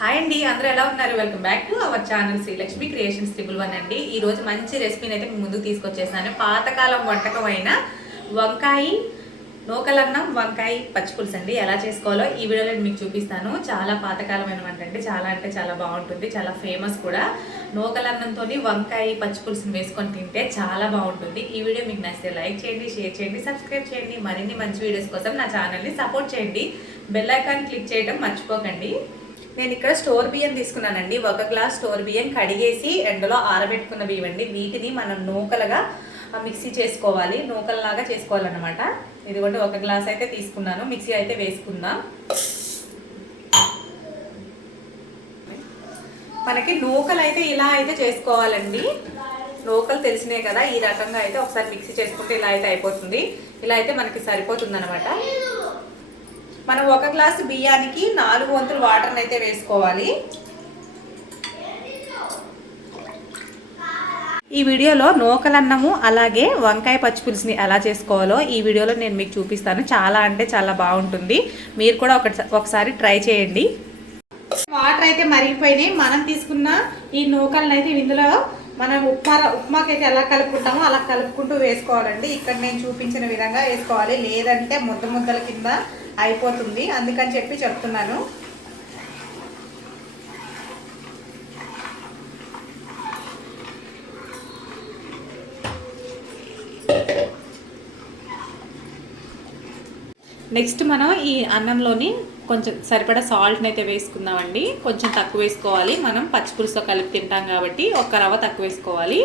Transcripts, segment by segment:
Hi అండి అందరూ ఎలా ఉన్నారు? Welcome back to our channel Srilakshmi creations triple one అండి. ఈ రోజు మంచి రెసిపీని అయితే మీ ముందుకు తీసుకొచ్చేసాను. పాతకాలం వంటకం అయిన వంకాయ నూకలన్నం వంకాయ పచ్చిపులుసు అండి. ఎలా చేసుకోవాలో ఈ వీడియోలో మీకు చూపిస్తాను. చాలా పాతకాలమైన వంట అండి. చాలా అంటే చాలా బాగుంటుంది. చాలా ఫేమస్ కూడా. నూకలన్నంతో వంకాయ పచ్చిపులుసుని వేసుకొని తింటే చాలా బాగుంటుంది. ఈ వీడియో మీకు నచ్చితే లైక్ చేయండి షేర్ చేయండి సబ్స్క్రైబ్ చేయండి. మరిన్ని మంచి వీడియోస్ కోసం నా ఛానల్ని సపోర్ట్ చేయండి. బెల్ ఐకాన్ క్లిక్ చేయడం మర్చిపోకండి. నేను ఇక్కడ స్టోర్ బియ్యం తీసుకున్నానండి. ఒక గ్లాస్ స్టోర్ బియ్యం కడిగేసి ఎండలో ఆరబెట్టుకున్న బియ్యం అండి వీటిని మనం నూకలుగా మిక్సీ చేసుకోవాలి. నూకల్లాగా చేసుకోవాలన్నమాట. ఇదిగోండి ఒక గ్లాస్ అయితే తీసుకున్నాను. మిక్సీ అయితే వేసుకుందాం. మనకి నూకలు అయితే ఇలా అయితే చేసుకోవాలండి. నూకలు తెలిసినాయి కదా ఈ రకంగా అయితే ఒకసారి మిక్సీ చేసుకుంటే ఇలా అయితే అయిపోతుంది. ఇలా అయితే మనకి సరిపోతుంది అనమాట మనం ఒక గ్లాసు బియ్యానికి నాలుగు వంతులు వాటర్ని అయితే వేసుకోవాలి. ఈ వీడియోలో నూకలన్నము అలాగే వంకాయ పచ్చిపులుసుని ఎలా చేసుకోవాలో ఈ వీడియోలో నేను మీకు చూపిస్తాను. చాలా అంటే చాలా బాగుంటుంది. మీరు కూడా ఒక ఒకసారి ట్రై చేయండి. వాటర్ అయితే మరిగిపోయినాయి. మనం తీసుకున్న ఈ నూకలను అయితే ఇందులో మనం ఉప్మా ఉప్మాకైతే ఎలా కలుపుకుంటామో అలా కలుపుకుంటూ వేసుకోవాలండి. ఇక్కడ నేను చూపించిన విధంగా వేసుకోవాలి. లేదంటే ముద్ద ముద్దల కింద అయిపోతుంది. అందుకని చెప్పి చెప్తున్నాను. నెక్స్ట్ మనం ఈ అన్నంలోని కొంచెం సరిపడా సాల్ట్ని అయితే వేసుకుందామండి. కొంచెం తక్కువ వేసుకోవాలి. మనం పచ్చిపులుసుతో కలిపి తింటాం కాబట్టి ఒక రవ్వ తక్కువ వేసుకోవాలి.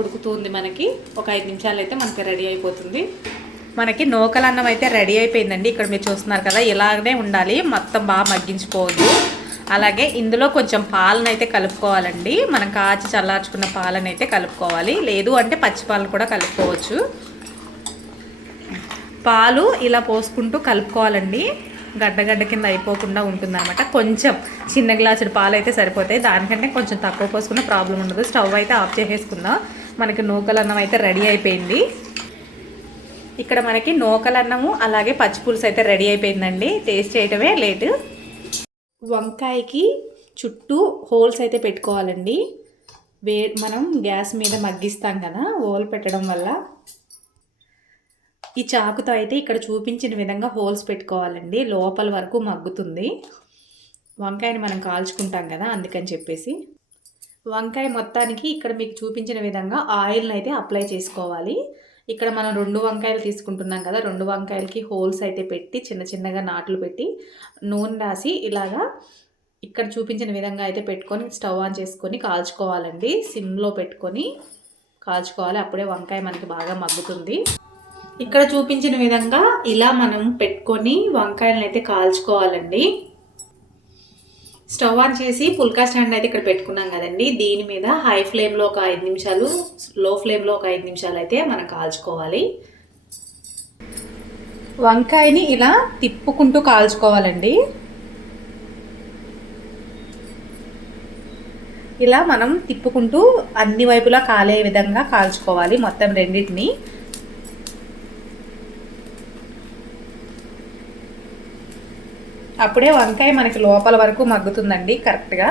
ఉడుకుతుంది మనకి. ఒక ఐదు నిమిషాలు అయితే మనకి రెడీ అయిపోతుంది. మనకి నూకల అన్నం అయితే రెడీ అయిపోయిందండి. ఇక్కడ మీరు చూస్తున్నారు కదా ఇలాగనే ఉండాలి. మొత్తం బాగా మగ్గించుకోవద్దు. అలాగే ఇందులో కొంచెం పాలను అయితే కలుపుకోవాలండి. మనం కాచి చల్లార్చుకున్న పాలను అయితే కలుపుకోవాలి. లేదు అంటే పచ్చి పాలను కూడా కలుపుకోవచ్చు. పాలు ఇలా పోసుకుంటూ కలుపుకోవాలండి. గడ్డగడ్డ కింద అయిపోకుండా ఉంటుందన్నమాట. కొంచెం చిన్న గ్లాసుడు పాలు అయితే సరిపోతాయి. దానికంటే కొంచెం తక్కువ పోసుకున్న ప్రాబ్లం ఉండదు. స్టవ్ అయితే ఆఫ్ చేసేసుకుందాం. మనకి నూకలన్నం అయితే రెడీ అయిపోయింది. ఇక్కడ మనకి నూకలన్నము అలాగే పచ్చిపులుసు అయితే రెడీ అయిపోయిందండి. టేస్ట్ చేయటమే లేటు. వంకాయకి చుట్టూ హోల్స్ అయితే పెట్టుకోవాలండి. వే మనం గ్యాస్ మీద మగ్గిస్తాం కదా హోల్ పెట్టడం వల్ల. ఈ చాకుతో అయితే ఇక్కడ చూపించిన విధంగా హోల్స్ పెట్టుకోవాలండి. లోపల వరకు మగ్గుతుంది. వంకాయని మనం కాల్చుకుంటాం కదా అందుకని చెప్పేసి. వంకాయ మొత్తానికి ఇక్కడ మీకు చూపించిన విధంగా ఆయిల్ని అయితే అప్లై చేసుకోవాలి. ఇక్కడ మనం రెండు వంకాయలు తీసుకుంటున్నాం కదా రెండు వంకాయలకి హోల్స్ అయితే పెట్టి చిన్న చిన్నగా నాట్లు పెట్టి నూనె రాసి ఇలాగా ఇక్కడ చూపించిన విధంగా అయితే పెట్టుకొని స్టవ్ ఆన్ చేసుకొని కాల్చుకోవాలండి. సిమ్లో పెట్టుకొని కాల్చుకోవాలి. అప్పుడే వంకాయ మనకి బాగా మగ్గుతుంది. ఇక్కడ చూపించిన విధంగా ఇలా మనం పెట్టుకొని వంకాయలను అయితే కాల్చుకోవాలండి. స్టవ్ ఆన్ చేసి పుల్కా స్టాండ్ అయితే ఇక్కడ పెట్టుకున్నాం కదండి. దీని మీద హై ఫ్లేమ్లో ఒక ఐదు నిమిషాలు లో ఫ్లేమ్లో ఒక ఐదు నిమిషాలు అయితే మనం కాల్చుకోవాలి. వంకాయని ఇలా తిప్పుకుంటూ కాల్చుకోవాలండి. ఇలా మనం తిప్పుకుంటూ అన్ని వైపులా కాలే విధంగా కాల్చుకోవాలి మొత్తం రెండింటిని. అప్పుడే వంకాయ మనకి లోపల వరకు మగ్గుతుందండి కరెక్ట్గా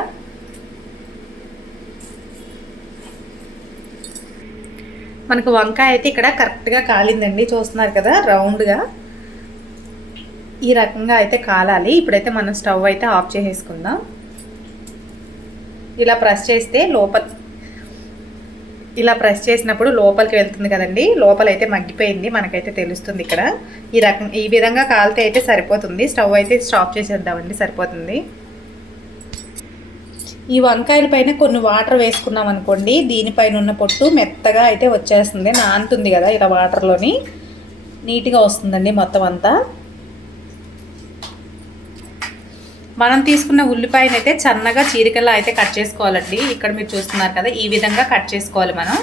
మనకు వంకాయ అయితే ఇక్కడ కరెక్ట్గా కాలిందండి చూస్తున్నారు కదా రౌండ్గా ఈ రకంగా అయితే కాలాలి. ఇప్పుడైతే మనం స్టవ్ అయితే ఆఫ్ చేసేసుకుందాం. ఇలా ప్రెస్ చేస్తే లోపల ఇలా ప్రెస్ చేసినప్పుడు లోపలికి వెళ్తుంది కదండి. లోపల అయితే మగ్గిపోయింది మనకైతే తెలుస్తుంది ఇక్కడ. ఈ రకం ఈ విధంగా కాలితే అయితే సరిపోతుంది. స్టవ్ అయితే స్టాప్ చేసేద్దామండి సరిపోతుంది. ఈ వంకాయల పైన కొన్ని వాటర్ వేసుకున్నాం అనుకోండి దీనిపైన ఉన్న పొట్టు మెత్తగా అయితే వచ్చేస్తుంది. నానుతుంది కదా ఇలా వాటర్లోని. నీట్గా వస్తుందండి మొత్తం అంతా. మనం తీసుకున్న ఉల్లిపాయను అయితే సన్నగా చీరికలా అయితే కట్ చేసుకోవాలండి. ఇక్కడ మీరు చూస్తున్నారు కదా ఈ విధంగా కట్ చేసుకోవాలి మనం.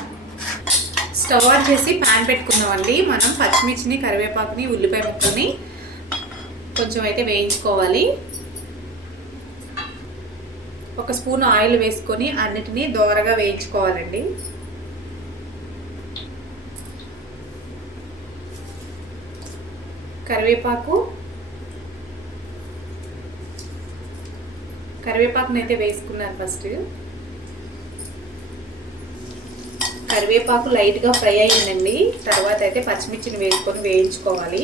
స్టవ్ ఆన్ చేసి ప్యాన్ పెట్టుకుందామండి. మనం పచ్చిమిర్చిని కరివేపాకుని ఉల్లిపాయ ముక్కని కొంచెం అయితే వేయించుకోవాలి. ఒక స్పూన్ ఆయిల్ వేసుకొని అన్నిటినీ దోరగా వేయించుకోవాలండి. కరివేపాకు కరివేపాకుని అయితే వేసుకున్నాను ఫస్ట్ కరివేపాకు లైట్గా ఫ్రై అయిందండి. తర్వాత అయితే పచ్చిమిర్చిని వేసుకొని వేయించుకోవాలి.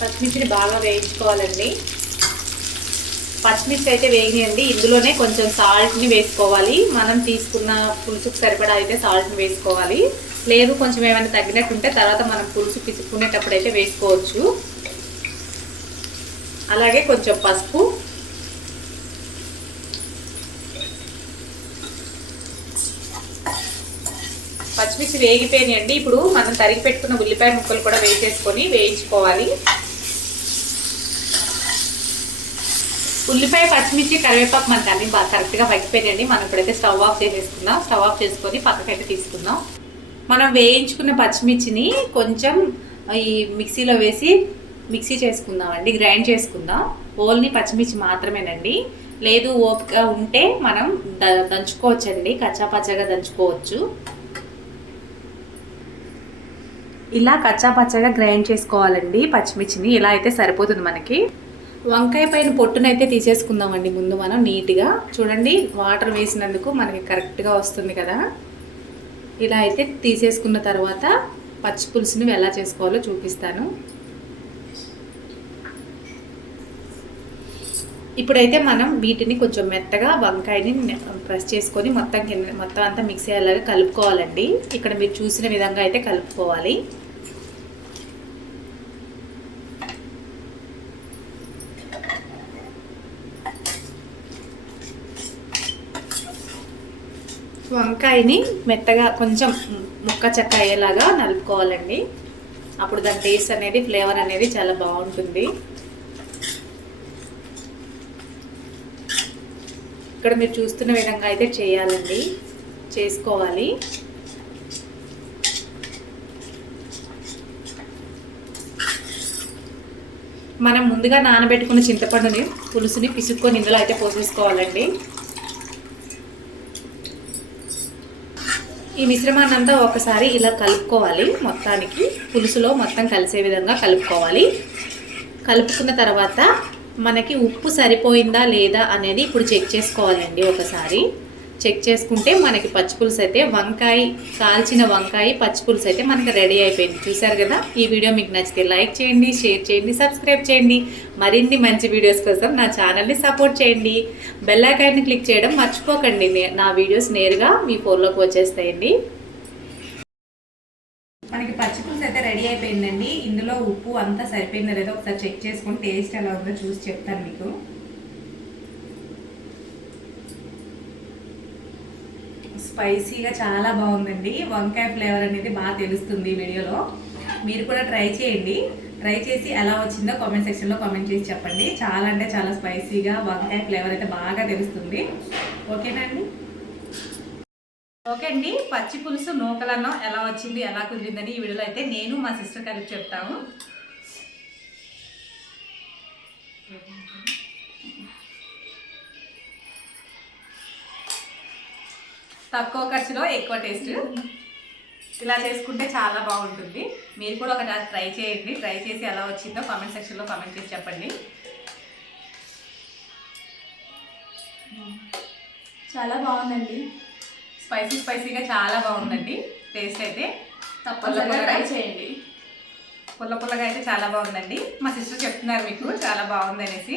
పచ్చిమిర్చిని బాగా వేయించుకోవాలండి. పచ్చిమిర్చి అయితే వేయనియండి. ఇందులోనే కొంచెం సాల్ట్ని వేసుకోవాలి. మనం తీసుకున్న పులుసుకు సరిపడా అయితే సాల్ట్ని వేసుకోవాలి. లేదు కొంచెం ఏమైనా తగ్గినట్టు ఉంటే తర్వాత మనం పులుసు పిసుకునేటప్పుడు అయితే వేసుకోవచ్చు. అలాగే కొంచెం పసుపు. పచ్చిమిర్చి వేగిపోయినాయండి. ఇప్పుడు మనం తరిగి పెట్టుకున్న ఉల్లిపాయ ముక్కలు కూడా వేసేసుకొని వేయించుకోవాలి. ఉల్లిపాయ పచ్చిమిర్చి కరివేపాకు మనకు అన్ని బాగా కరెక్ట్గా వగ్గిపోయినాయండి మనం ఇప్పుడైతే స్టవ్ ఆఫ్ చేసేసుకుందాం. స్టవ్ ఆఫ్ చేసుకొని పక్కకైతే తీసుకుందాం. మనం వేయించుకున్న పచ్చిమిర్చిని కొంచెం ఈ మిక్సీలో వేసి మిక్సీ చేసుకుందాం అండి గ్రైండ్ చేసుకుందాం. ఓన్లీ పచ్చిమిర్చి మాత్రమేనండి. లేదు ఓపిక ఉంటే మనం ద దంచుకోవచ్చండి. కచ్చా పచ్చగా దంచుకోవచ్చు. ఇలా కచ్చా పచ్చగా గ్రైండ్ చేసుకోవాలండి పచ్చిమిర్చిని. ఇలా అయితే సరిపోతుంది మనకి. వంకాయ పైన పొట్టునైతే తీసేసుకుందామండి ముందు మనం నీట్గా. చూడండి వాటర్ వేసినందుకు మనకి కరెక్ట్గా వస్తుంది కదా. ఇలా అయితే తీసేసుకున్న తర్వాత పచ్చి పులుసుని ఎలా చేసుకోవాలో చూపిస్తాను. ఇప్పుడైతే మనం వీటిని కొంచెం మెత్తగా వంకాయని ప్రెస్ చేసుకొని మొత్తం కింద మొత్తం అంతా మిక్సీ అయ్యేలాగా కలుపుకోవాలండి. ఇక్కడ మీరు చూసిన విధంగా అయితే కలుపుకోవాలి. వంకాయని మెత్తగా కొంచెం ముక్క చెక్క అయ్యేలాగా నలుపుకోవాలండి. అప్పుడు దాని టేస్ట్ అనేది ఫ్లేవర్ అనేది చాలా బాగుంటుంది. ఇక్కడ మీరు చూస్తున్న విధంగా అయితే చేయాలండి. చేసుకోవాలి. మనం ముందుగా నానబెట్టుకున్న చింతపండుని పులుసుని పిసుక్కొని ఇందులో అయితే పోసేసుకోవాలండి. ఈ మిశ్రమాన్ని అంతా ఒకసారి ఇలా కలుపుకోవాలి మొత్తానికి. పులుసులో మొత్తం కలిసే విధంగా కలుపుకోవాలి. కలుపుకున్న తర్వాత మనకి ఉప్పు సరిపోయిందా లేదా అనేది ఇప్పుడు చెక్ చేసుకోవాలండి ఒకసారి. చెక్ చేసుకుంటే మనకి పచ్చిపులుసు అయితే వంకాయ కాల్చిన వంకాయ పచ్చిపులుసు అయితే మనకి రెడీ అయిపోయింది. చూసారు కదా? ఈ వీడియో మీకు నచ్చితే లైక్ చేయండి షేర్ చేయండి సబ్స్క్రైబ్ చేయండి. మరిన్ని మంచి వీడియోస్ కోసం నా ఛానల్ని సపోర్ట్ చేయండి. బెల్లాకాయని క్లిక్ చేయడం మర్చిపోకండి. నే- నా వీడియోస్ నేరుగా మీ ఫోన్లోకి వచ్చేస్తాయండి. మనకి పచ్చి పులుసు అయితే రెడీ అయిపోయిందండి. ఇందులో ఉప్పు అంతా సరిపోయిందో లేదో ఒకసారి చెక్ చేసుకొని టేస్ట్ ఎలా ఉందో చూసి చెప్తాను మీకు. స్పైసీగా చాలా బాగుందండి. వంకాయ ఫ్లేవర్ అనేది బాగా తెలుస్తుంది ఈ వీడియోలో. మీరు కూడా ట్రై చేయండి. ట్రై చేసి ఎలా వచ్చిందో కామెంట్ సెక్షన్లో కామెంట్ చేసి చెప్పండి. చాలా అంటే చాలా స్పైసీగా వంకాయ ఫ్లేవర్ అయితే బాగా తెలుస్తుంది. ఓకేనా అండి? ఓకే అండి. పచ్చి పులుసు నూకలన్నం ఎలా వచ్చింది ఎలా కుదిరిందని ఈ వీడియోలో అయితే నేను మా సిస్టర్ కలిపి చెప్తాము. తక్కువ ఖర్చులో ఎక్కువ టేస్ట్. ఇలా చేసుకుంటే చాలా బాగుంటుంది. మీరు కూడా ఒకసారి ట్రై చేయండి. ట్రై చేసి ఎలా వచ్చిందో కామెంట్ సెక్షన్లో కామెంట్ చేసి చెప్పండి. చాలా బాగుందండి. స్పైసీ స్పైసీగా చాలా బాగుందండి. టేస్ట్ అయితే తప్పనిసరిగా ట్రై చేయండి. పుల్ల పుల్లగా అయితే చాలా బాగుందండి. మా సిస్టర్ చెప్తున్నారు మీకు చాలా బాగుంది అనేసి